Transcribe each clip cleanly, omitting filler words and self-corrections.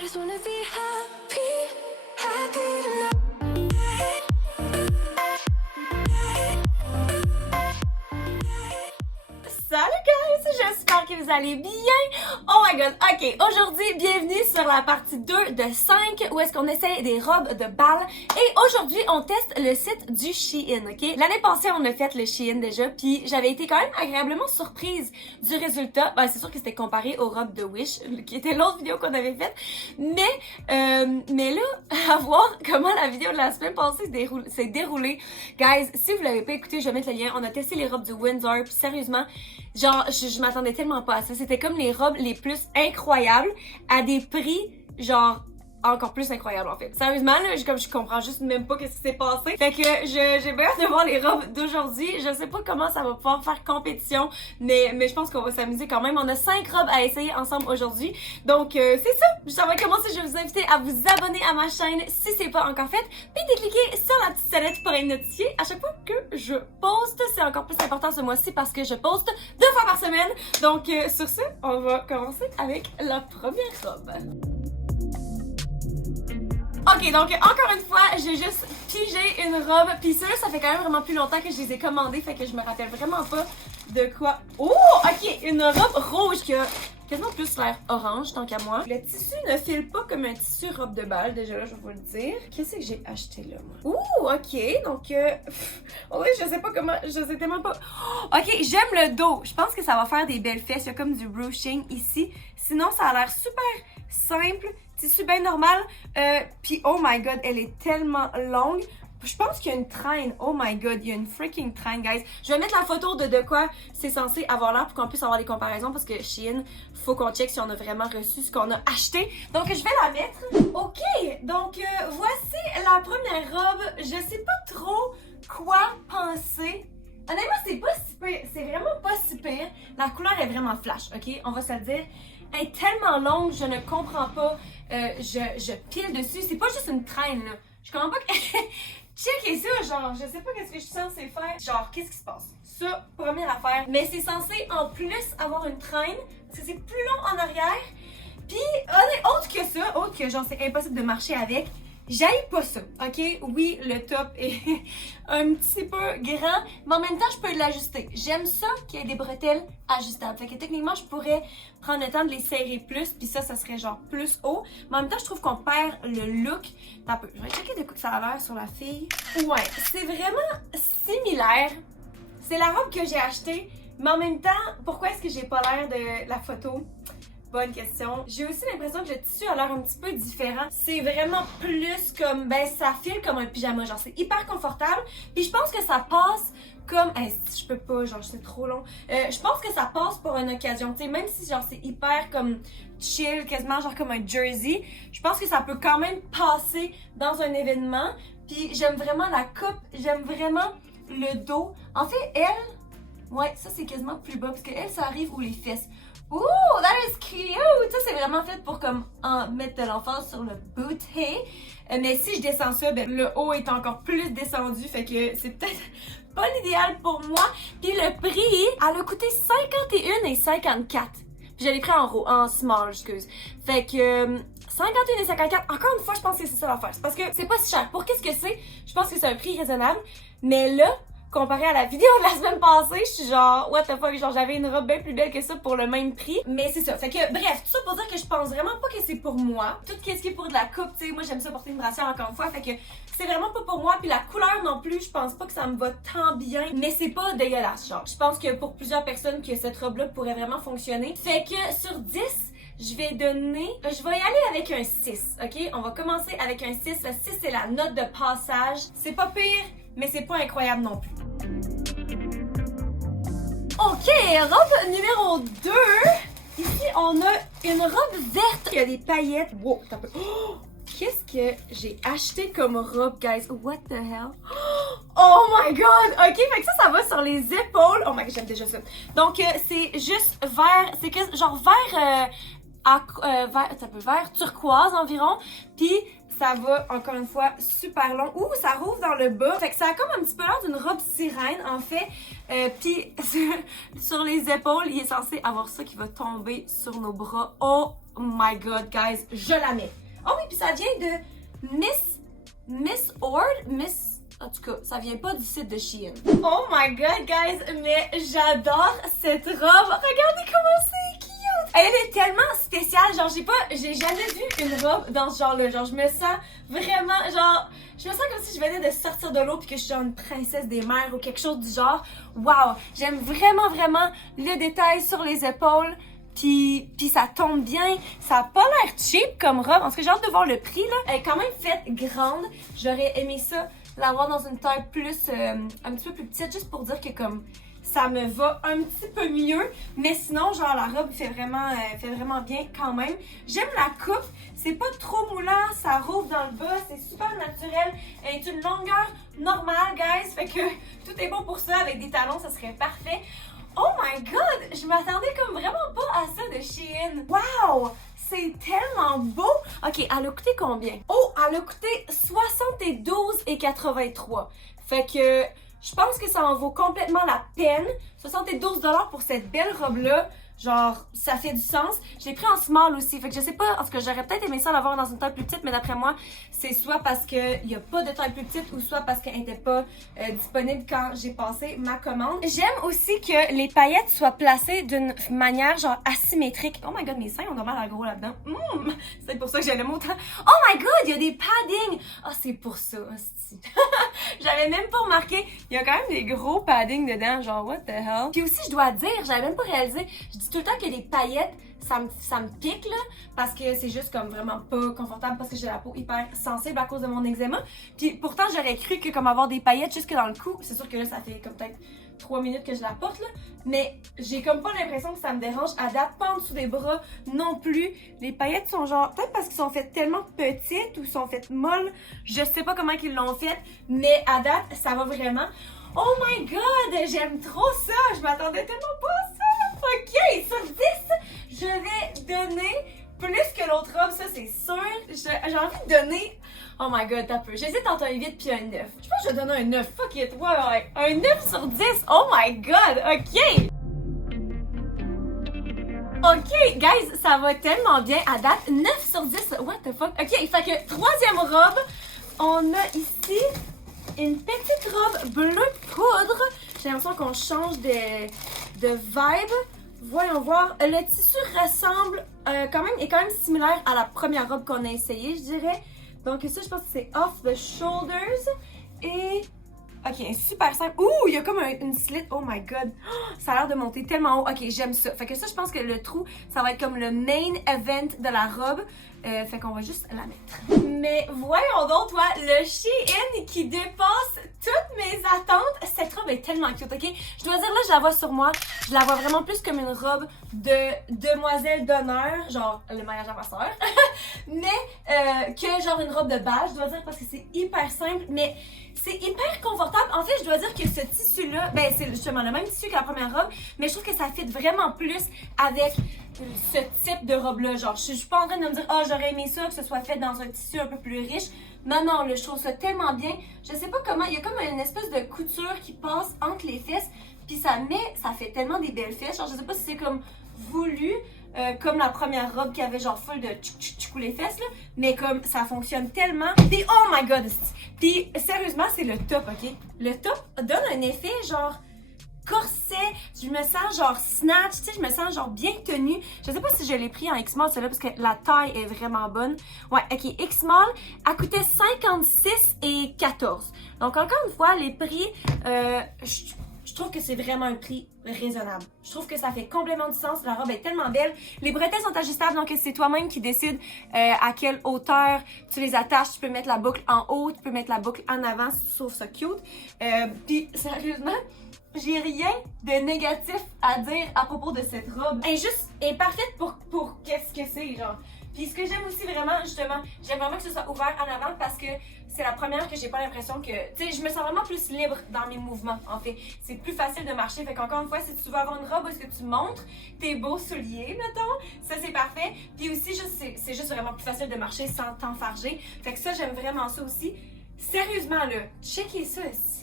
I just wanna be happy, happy tonight. Salut guys, j'espère que vous allez bien. Oh my god, ok, aujourd'hui, bienvenue sur la partie 2 de 5 où est-ce qu'on essaie des robes de bal. Et aujourd'hui, on teste le site du Shein, ok? L'année passée, on a fait le Shein déjà, puis j'avais été quand même agréablement surprise du résultat. Ben, c'est sûr que c'était comparé aux robes de Wish, qui était l'autre vidéo qu'on avait faite. Mais là, à voir comment la vidéo de la semaine passée s'est déroulée. Guys, si vous l'avez pas écouté, je vais mettre le lien. On a testé les robes du Windsor, puis sérieusement, genre, je m'attendais tellement pas à ça. C'était comme les robes les plus incroyables à des prix, genre, encore plus incroyables en fait. Sérieusement, là, je comprends juste même pas qu'est-ce qui s'est passé. Fait que j'ai bien hâte de voir les robes d'aujourd'hui. Je sais pas comment ça va pouvoir faire compétition, mais je pense qu'on va s'amuser quand même. On a 5 robes à essayer ensemble aujourd'hui. Donc, c'est ça. Ça va commencer. Je vais vous inviter à vous abonner à ma chaîne si c'est pas encore fait. Puis de cliquer sur la petite sonnette pour être notifié à chaque fois que je poste. C'est encore plus important ce mois-ci parce que je poste 2 fois par semaine. Donc, sur ce, on va commencer avec la première robe. Ok, donc encore une fois, j'ai juste pigé une robe. Puis ça fait quand même vraiment plus longtemps que je les ai commandées. Fait que je me rappelle vraiment pas de quoi. Oh, ok, une robe rouge qui a quasiment plus l'air orange tant qu'à moi. Le tissu ne file pas comme un tissu robe de bal, déjà là, je vais vous le dire. Qu'est-ce que j'ai acheté là, moi? Ouh, ok, donc ouais, je sais pas comment, je sais tellement pas. Ok, j'aime le dos. Je pense que ça va faire des belles fesses. Il y a comme du ruching ici. Sinon, ça a l'air super simple. Tissu bien normal. Puis oh my god, elle est tellement longue. Je pense qu'il y a une traîne. Oh my god, il y a une freaking traîne, guys. Je vais mettre la photo de quoi c'est censé avoir l'air pour qu'on puisse avoir des comparaisons parce que Shein, faut qu'on check si on a vraiment reçu ce qu'on a acheté. Donc je vais la mettre. Ok, donc voici la première robe. Je sais pas trop quoi penser. Honnêtement, c'est pas si pire. C'est vraiment pas si pire. La couleur est vraiment flash, ok? On va se le dire. Elle est tellement longue, je ne comprends pas. Je pile dessus. C'est pas juste une traîne, là. Je comprends pas que... Checkez ça, genre, je sais pas qu'est-ce que je suis censée faire. Genre, qu'est-ce qui se passe? Ça, première affaire. Mais c'est censé, en plus, avoir une traîne. Parce que c'est plus long en arrière. Puis, autre que ça, autre que genre, c'est impossible de marcher avec. J'haïs pas ça, ok? Oui, le top est un petit peu grand, mais en même temps, je peux l'ajuster. J'aime ça qu'il y ait des bretelles ajustables. Fait que techniquement, je pourrais prendre le temps de les serrer plus, puis ça serait genre plus haut. Mais en même temps, je trouve qu'on perd le look. Attends un peu, je vais checker de quoi ça a l'air sur la fille. Ouais, c'est vraiment similaire. C'est la robe que j'ai achetée, mais en même temps, pourquoi est-ce que j'ai pas l'air de la photo? Bonne question. J'ai aussi l'impression que le tissu a l'air un petit peu différent. C'est vraiment plus comme, ben ça file comme un pyjama, genre c'est hyper confortable. Puis je pense que ça passe comme, je peux pas, genre c'est trop long. Je pense que ça passe pour une occasion, tu sais, même si genre c'est hyper comme chill, quasiment genre comme un jersey. Je pense que ça peut quand même passer dans un événement. Puis j'aime vraiment la coupe, j'aime vraiment le dos. En fait, elle, ouais, ça c'est quasiment plus bas parce que elle, ça arrive où les fesses. Ooh, that is cute! Ça, c'est vraiment fait pour comme mettre de l'emphase sur le booty. Mais si je descends ça, ben le haut est encore plus descendu. Fait que c'est peut-être pas l'idéal pour moi. Puis le prix, elle a coûté 51 et 54. Puis je l'ai pris en small, excuse. Fait que 51 et 54, encore une fois, je pense que c'est ça l'affaire. C'est parce que c'est pas si cher. Pour qu'est-ce que c'est? Je pense que c'est un prix raisonnable. Mais là, comparé à la vidéo de la semaine passée, je suis genre, what the fuck, genre j'avais une robe bien plus belle que ça pour le même prix. Mais c'est ça, fait que bref, tout ça pour dire que je pense vraiment pas que c'est pour moi. Tout ce qui est pour de la coupe, tu sais, moi j'aime ça porter une brassière encore une fois, fait que c'est vraiment pas pour moi. Puis la couleur non plus, je pense pas que ça me va tant bien, mais c'est pas dégueulasse, genre. Je pense que pour plusieurs personnes que cette robe-là pourrait vraiment fonctionner. Fait que sur 10, je vais y aller avec un 6, ok? On va commencer avec un 6. Le 6, c'est la note de passage. C'est pas pire, mais c'est pas incroyable non plus. Ok, robe numéro 2. Ici, on a une robe verte. Il y a des paillettes. Wow, t'as peu. Oh, qu'est-ce que j'ai acheté comme robe, guys? What the hell? Oh my god! Ok, fait que ça va sur les épaules. Oh my god, j'aime déjà ça. Donc, c'est juste vert. C'est que genre vert... vert turquoise environ, puis ça va encore une fois super long. Ouh, ça rouvre dans le bas, fait que ça a comme un petit peu l'air d'une robe sirène en fait. Puis sur les épaules, il est censé avoir ça qui va tomber sur nos bras. Oh Oh my god, guys, je la mets. Oh oui, puis ça vient de Miss Ord, en tout cas, ça vient pas du site de Shein. Oh my god, guys, mais j'adore cette robe. Regardez comment c'est cute. Elle est tellement spéciale. Genre, j'ai jamais vu une robe dans ce genre-là. Genre, je me sens vraiment, je me sens comme si je venais de sortir de l'eau puis que je suis genre une princesse des mers ou quelque chose du genre. Wow, j'aime vraiment, vraiment le détail sur les épaules. Puis ça tombe bien, ça a pas l'air cheap comme robe. En tout cas, j'ai hâte de voir le prix, là. Elle est quand même faite grande. J'aurais aimé ça, l'avoir dans une taille plus, un petit peu plus petite, juste pour dire que comme, ça me va un petit peu mieux. Mais sinon, genre, la robe fait vraiment bien quand même. J'aime la coupe, c'est pas trop moulant, ça rouvre dans le bas, c'est super naturel. Elle est une longueur normale, guys. Fait que tout est bon pour ça, avec des talons, ça serait parfait. Oh my god! Je m'attendais comme vraiment pas à ça de Shein. Wow! C'est tellement beau! Ok, elle a coûté combien? Oh, elle a coûté 72,83. Fait que je pense que ça en vaut complètement la peine. 72$ pour cette belle robe-là. Genre, ça fait du sens. Je l'ai pris en small aussi. Fait que je sais pas, en tout cas, j'aurais peut-être aimé ça l'avoir dans une taille plus petite, mais d'après moi, c'est soit parce qu'il y a pas de taille plus petite ou soit parce qu'elle était pas disponible quand j'ai passé ma commande. J'aime aussi que les paillettes soient placées d'une manière genre asymétrique. Oh my god, mes seins ont vraiment l'air gros là-dedans. C'est pour ça que j'aime autant. Oh my god, il y a des paddings! Ah, c'est pour ça, hostie. J'avais même pas remarqué. Il y a quand même des gros paddings dedans, genre what the hell. Puis aussi, je dois dire, j'avais même pas réalisé, je dis tout le temps que les paillettes, ça me pique là, parce que c'est juste comme vraiment pas confortable parce que j'ai la peau hyper sensible à cause de mon eczéma. Puis pourtant, j'aurais cru que comme avoir des paillettes jusque dans le cou, c'est sûr que là, ça fait comme peut-être 3 minutes que je la porte là, mais j'ai comme pas l'impression que ça me dérange à date, pas en dessous des bras non plus. Les paillettes sont genre, peut-être parce qu'ils sont faites tellement petites ou sont faites molles, je sais pas comment ils l'ont fait, mais à date, ça va vraiment. Oh my god, j'aime trop ça, je m'attendais tellement pas à ça. Ok, sur 10, je vais donner plus que l'autre robe, ça c'est sûr. J'ai envie de donner... Oh my god, t'as peu. J'hésite entre un 8 puis un 9. Je pense que je vais donner un 9. Fuck it, ouais. Un 9 sur 10. Oh my god, ok. Ok, guys, ça va tellement bien à date. 9 sur 10, what the fuck. Ok, fait que troisième robe, on a ici une petite robe bleu poudre. J'ai l'impression qu'on change de vibe. Voyons voir. Le tissu ressemble est quand même similaire à la première robe qu'on a essayée, je dirais. Donc ça, je pense que c'est off the shoulders. Et... ok, super simple. Ouh, il y a comme une slit. Oh my god. Ça a l'air de monter tellement haut. Ok, j'aime ça. Fait que ça, je pense que le trou, ça va être comme le main event de la robe. Fait qu'on va juste la mettre. Mais voyons donc, toi, le Shein qui dépasse toutes mes attentes. Cette robe est tellement cute, ok? Je dois dire, là, je la vois sur moi. Je la vois vraiment plus comme une robe de demoiselle d'honneur, genre le mariage à ma soeur. Mais que genre une robe de bal, je dois dire, parce que c'est hyper simple, mais c'est hyper confortable. En fait, je dois dire que ce tissu-là, ben c'est justement le même tissu que la première robe, mais je trouve que ça fit vraiment plus avec ce type de robe-là. Genre, je suis pas en train de me dire, ah, j'aurais aimé ça, que ce soit fait dans un tissu un peu plus riche. Non, là, je trouve ça tellement bien. Je sais pas comment, il y a comme une espèce de couture qui passe entre les fesses, puis ça fait tellement des belles fesses. Genre, je sais pas si c'est comme voulu, comme la première robe qui avait genre full de tchou les fesses, là, mais comme ça fonctionne tellement. Puis, oh my god! Puis, sérieusement, c'est le top, ok? Le top donne un effet genre corset, je me sens genre snatch, tu sais, je me sens genre bien tenue. Je sais pas si je l'ai pris en X-Small, celui-là, parce que la taille est vraiment bonne. Ouais, ok, X-Small, elle coûtait 56 et 14. Donc, encore une fois, les prix, je trouve que c'est vraiment un prix raisonnable. Je trouve que ça fait complètement du sens. La robe est tellement belle. Les bretelles sont ajustables, donc c'est toi-même qui décides à quelle hauteur tu les attaches. Tu peux mettre la boucle en haut, tu peux mettre la boucle en avant si tu trouves ça cute. Puis, sérieusement, j'ai rien de négatif à dire à propos de cette robe. Elle est parfaite pour qu'est-ce que c'est, genre. Puis ce que j'aime aussi vraiment, justement, j'aime vraiment que ce soit ouvert en avant parce que c'est la première que j'ai pas l'impression que... tu sais, je me sens vraiment plus libre dans mes mouvements, en fait. C'est plus facile de marcher. Fait qu'encore une fois, si tu veux avoir une robe où est-ce que tu montres tes beaux souliers, mettons, ça c'est parfait. Puis aussi, c'est juste vraiment plus facile de marcher sans t'enfarger. Fait que ça, j'aime vraiment ça aussi. Sérieusement là, checkez ça,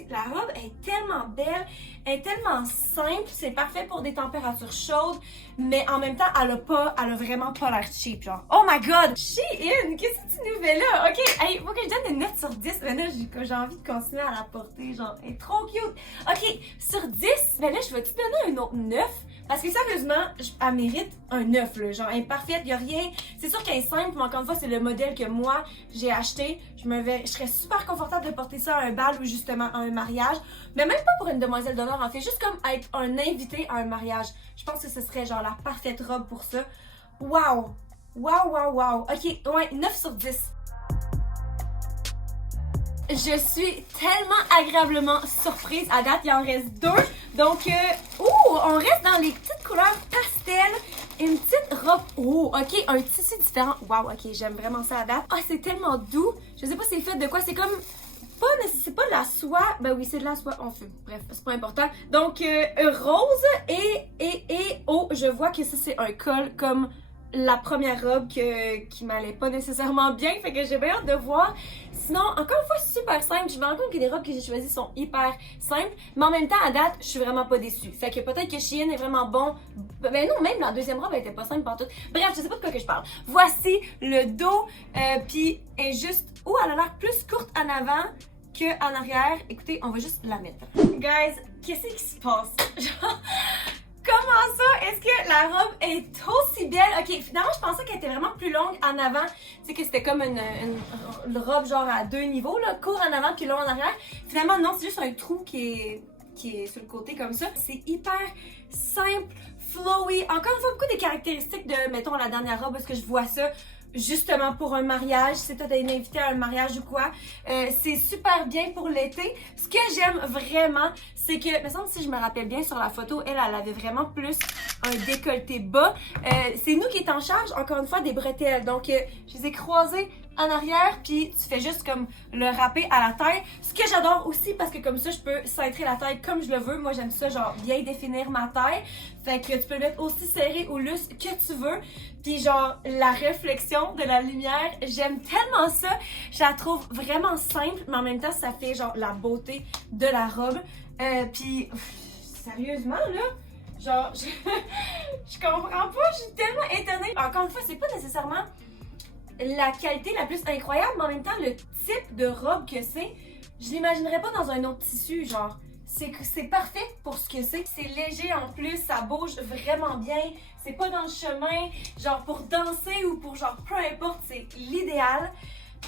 la robe est tellement belle, elle est tellement simple, c'est parfait pour des températures chaudes, mais en même temps, elle a vraiment pas l'air cheap, genre. Oh my god! Shein, qu'est-ce que tu nous fais là? Ok, hey, faut que je donne une note sur 10, mais là, j'ai envie de continuer à la porter, genre, elle est trop cute. Ok, sur 10, ben là, je vais te donner un autre 9. Parce que sérieusement, elle mérite un 9, là. Genre, elle est parfaite, y a rien. C'est sûr qu'elle est simple, mais encore une fois, c'est le modèle que moi, j'ai acheté. Je serais super confortable de porter ça à un bal ou justement à un mariage. Mais même pas pour une demoiselle d'honneur, en fait. Juste comme être un invité à un mariage. Je pense que ce serait genre la parfaite robe pour ça. Wow! Wow, wow, wow. Ok, ouais, 9 sur 10. Je suis tellement agréablement surprise. À date, il en reste 2. Donc, on reste dans les petites couleurs pastel. Une petite robe. Oh, ok, un tissu différent. Wow, ok, j'aime vraiment ça à date. Ah, c'est tellement doux. Je sais pas c'est fait de quoi. C'est comme... C'est pas de la soie. Ben oui, c'est de la soie. Bref, c'est pas important. Donc, rose et oh, je vois que ça, c'est un col comme la première robe qui m'allait pas nécessairement bien. Fait que j'ai bien hâte de voir. Sinon, encore une fois, super simple. Je me rends compte que les robes que j'ai choisies sont hyper simples. Mais en même temps, à date, je suis vraiment pas déçue. Fait que peut-être que Shein est vraiment bon. Ben non, même la deuxième robe, elle était pas simple partout. Bref, je sais pas de quoi que je parle. Voici le dos. Puis, elle est juste... Oh, elle a l'air plus courte en avant qu'en arrière. Écoutez, on va juste la mettre. Guys, qu'est-ce qui se passe? Genre... Comment ça? Est-ce que la robe est aussi belle? Ok, finalement, je pensais qu'elle était vraiment plus longue en avant. Tu sais que c'était comme une robe genre à 2 niveaux, là, court en avant puis long en arrière. Finalement, non, c'est juste un trou qui est sur le côté comme ça. C'est hyper simple, flowy. Encore une fois, beaucoup des caractéristiques de, mettons, la dernière robe, parce que je vois ça justement pour un mariage, si t'as une invitée à un mariage ou quoi. C'est super bien pour l'été. Ce que j'aime vraiment, c'est que, me semble, si je me rappelle bien sur la photo, elle avait vraiment plus un décolleté bas. C'est nous qui est en charge, encore une fois, des bretelles. Donc, je les ai croisées en arrière, puis tu fais juste comme le râper à la taille. Ce que j'adore aussi, parce que comme ça, je peux cintrer la taille comme je le veux. Moi, j'aime ça, genre, bien définir ma taille. Fait que tu peux le mettre aussi serré ou lousse que tu veux. Puis genre, la réflexion de la lumière, j'aime tellement ça. Je la trouve vraiment simple, mais en même temps, ça fait genre la beauté de la robe. Puis, sérieusement, là, genre, je comprends pas, je suis tellement étonnée. Encore une fois, c'est pas nécessairement la qualité la plus incroyable, mais en même temps, le type de robe que c'est, je l'imaginerais pas dans un autre tissu, genre. C'est parfait pour ce que c'est. C'est léger en plus, ça bouge vraiment bien. C'est pas dans le chemin, genre pour danser ou pour genre peu importe, c'est l'idéal.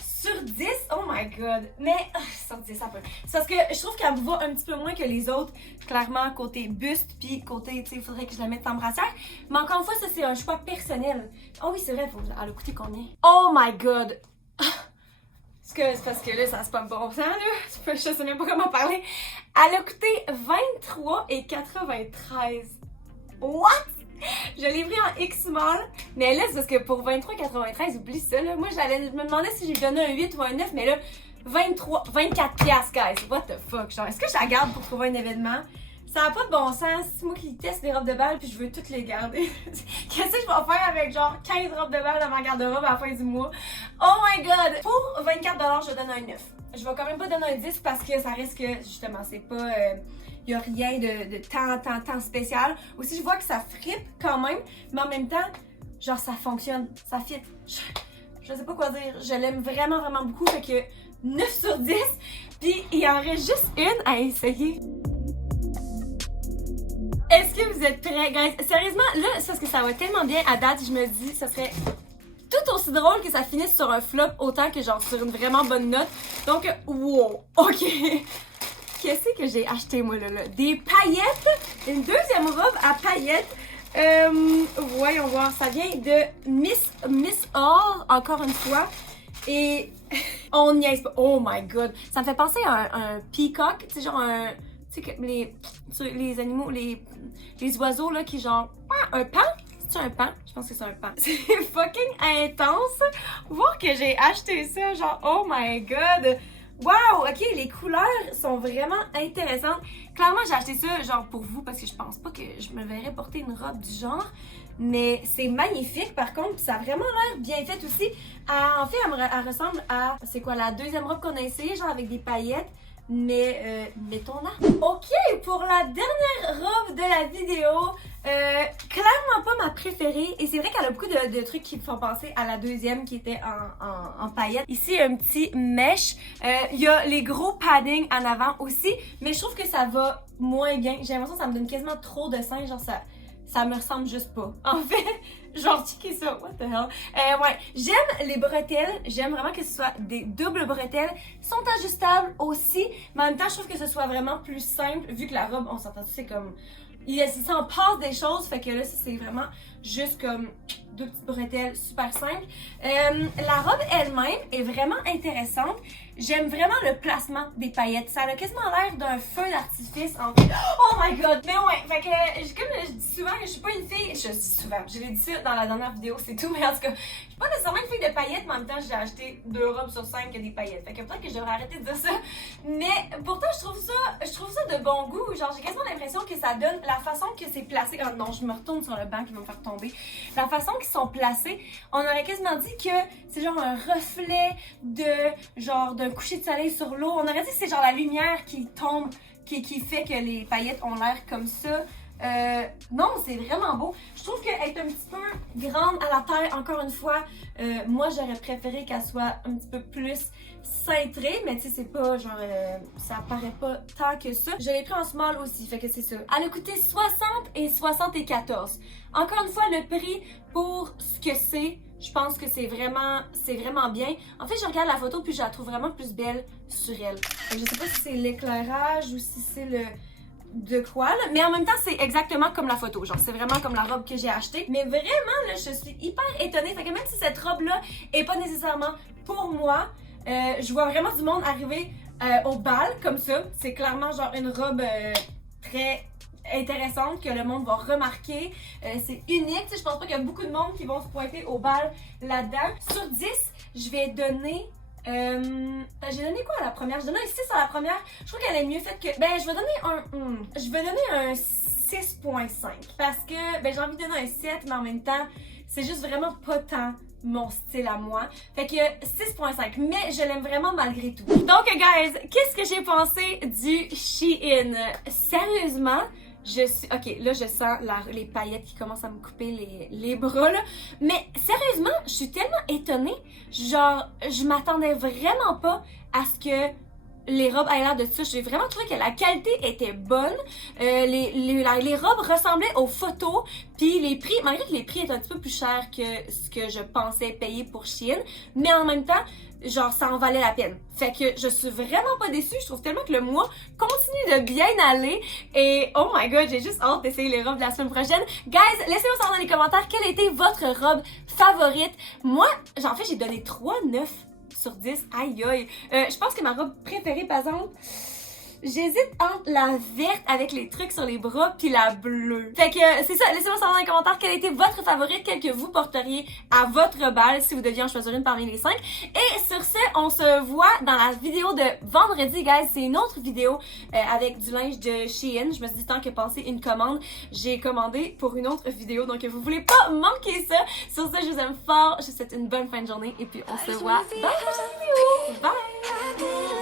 Sur 10, oh my god. Mais, sur 10, un peu. C'est parce que je trouve qu'elle me va un petit peu moins que les autres. Clairement, côté buste, puis côté, tu sais, il faudrait que je la mette en brassière. Mais encore une fois, ça, c'est un choix personnel. Oh oui, c'est vrai, elle a coûté combien? Oh my god. C'est parce que là, ça se passe pas bon sens, là. Je sais même pas comment parler. Elle a coûté 23,93. What? Je l'ai pris en X-Mall, mais là, c'est parce que pour 23,93, oublie ça, là. Moi, je me demandais si j'ai donné un 8 ou un 9, mais là, 24 piastres, guys. What the fuck? Genre, est-ce que je la garde pour trouver un événement? Ça n'a pas de bon sens. C'est moi qui teste des robes de bal puis je veux toutes les garder. Qu'est-ce que je vais faire avec genre 15 robes de bal dans ma garde-robe à la fin du mois? Oh my god! Pour 24$, je donne un 9. Je vais quand même pas donner un 10 parce que ça risque que, justement, c'est pas... y a rien de tant spécial. Aussi, je vois que ça frippe quand même, mais en même temps, genre, ça fonctionne. Ça fit. Je sais pas quoi dire. Je l'aime vraiment, vraiment beaucoup. Fait que 9 sur 10. Puis, il en reste juste une à essayer. Est-ce que vous êtes prêts, guys? Sérieusement, là, c'est parce que ça va tellement bien à date, je me dis, ça serait tout aussi drôle que ça finisse sur un flop autant que genre sur une vraiment bonne note. Donc, wow, ok. Qu'est-ce que j'ai acheté, moi, là? Des paillettes, une deuxième robe à paillettes. Voyons voir, ça vient de Miss Or, encore une fois. Et on niaise pas. Oh my god, ça me fait penser à un peacock, tu sais, genre un... Tu sais, les animaux, les oiseaux, là, qui genre... un pan? C'est un pan? Je pense que c'est un pan. C'est fucking intense! Voir que j'ai acheté ça, genre, oh my god! Wow! Ok, les couleurs sont vraiment intéressantes. Clairement, j'ai acheté ça, genre, pour vous, parce que je pense pas que je me verrais porter une robe du genre. mais c'est magnifique par contre, pis ça a vraiment l'air bien fait aussi. En fait, elle ressemble à, c'est quoi, la deuxième robe qu'on a essayé, genre avec des paillettes. Mais mettons-la. Ok, pour la dernière robe de la vidéo, clairement pas ma préférée. Et c'est vrai qu'elle a beaucoup de trucs qui me font penser à la deuxième qui était en paillettes. Ici, un petit mesh. Il y a les gros paddings en avant aussi, mais je trouve que ça va moins bien. J'ai l'impression que ça me donne quasiment trop de seins, genre ça me ressemble juste pas. En fait, genre, checker ça, what the hell. Ouais, j'aime les bretelles, j'aime vraiment que ce soit des doubles bretelles, sont ajustables aussi, mais en même temps, je trouve que ce soit vraiment plus simple, vu que la robe, on s'entend, c'est comme, il s'en passe des choses, fait que là, c'est vraiment juste comme deux petites bretelles super simples. La robe elle-même est vraiment intéressante. J'aime vraiment le placement des paillettes. Ça a quasiment l'air d'un feu d'artifice en fait. Oh my god! Mais ouais, fait que comme je dis souvent que je suis pas une fille. Je dis souvent, je l'ai dit ça dans la dernière vidéo, c'est tout, mais en tout cas, je suis pas nécessairement une fille de paillettes, mais en même temps, j'ai acheté 2 robes sur 5 qui a des paillettes. Fait que peut-être que je devrais arrêter de dire ça. Mais pourtant, je trouve ça de bon goût. Genre, j'ai quasiment l'impression que ça donne la façon que c'est placé. Oh non, je me retourne sur le banc qui va me faire tomber. La façon qu'ils sont placés, on aurait quasiment dit que c'est genre un reflet d'un coucher de soleil sur l'eau. On aurait dit que c'est genre la lumière qui tombe, qui fait que les paillettes ont l'air comme ça. Non, c'est vraiment beau. Je trouve qu'elle est un petit peu grande à la taille, encore une fois. Moi, j'aurais préféré qu'elle soit un petit peu plus cintrée, mais tu sais, c'est pas genre, ça paraît pas tant que ça. Je l'ai pris en small aussi, fait que c'est ça. Elle a coûté 60 et 74. Encore une fois, le prix pour ce que c'est, je pense que c'est vraiment bien. En fait, je regarde la photo puis je la trouve vraiment plus belle sur elle. Je sais pas si c'est l'éclairage ou si c'est le de quoi là, mais en même temps c'est exactement comme la photo, genre c'est vraiment comme la robe que j'ai achetée. Mais vraiment là, je suis hyper étonnée, fait que même si cette robe là est pas nécessairement pour moi, je vois vraiment du monde arriver au bal comme ça. C'est clairement genre une robe très intéressante que le monde va remarquer. C'est unique, je pense pas qu'il y a beaucoup de monde qui vont se pointer au bal là-dedans. Sur 10, je vais donner j'ai donné quoi à la première? Je donnais un 6 à la première. Je trouve qu'elle est mieux faite que... je vais donner un 6.5. Parce que, j'ai envie de donner un 7, mais en même temps, c'est juste vraiment pas tant mon style à moi. Fait que 6.5, mais je l'aime vraiment malgré tout. Donc, guys, qu'est-ce que j'ai pensé du Shein? Sérieusement, ok, là, je sens les paillettes qui commencent à me couper les bras, là. Mais sérieusement, je suis tellement étonnée. Genre, je m'attendais vraiment pas à ce que les robes aient l'air de ça. J'ai vraiment trouvé que la qualité était bonne. Les robes ressemblaient aux photos. Puis les prix, malgré que les prix étaient un petit peu plus chers que ce que je pensais payer pour Shein. Mais en même temps, genre, ça en valait la peine. Fait que je suis vraiment pas déçue. Je trouve tellement que le mois continue de bien aller. Et oh my god, j'ai juste hâte d'essayer les robes de la semaine prochaine. Guys, laissez-moi savoir dans les commentaires quelle était votre robe favorite. Moi, en fait, j'ai donné 3,9 sur 10. Aïe aïe. Je pense que ma robe préférée, par exemple, j'hésite entre la verte avec les trucs sur les bras puis la bleue. Fait que c'est ça, laissez-moi savoir dans les commentaires quelle était votre favorite, quelle que vous porteriez à votre bal si vous deviez en choisir une parmi les 5. Et sur ce, on se voit dans la vidéo de vendredi, guys. C'est une autre vidéo avec du linge de Shein. Je me suis dit, tant que passer une commande, j'ai commandé pour une autre vidéo. Donc vous voulez pas manquer ça. Sur ce, je vous aime fort. Je vous souhaite une bonne fin de journée et puis on se voit dans la prochaine vidéo. Bye!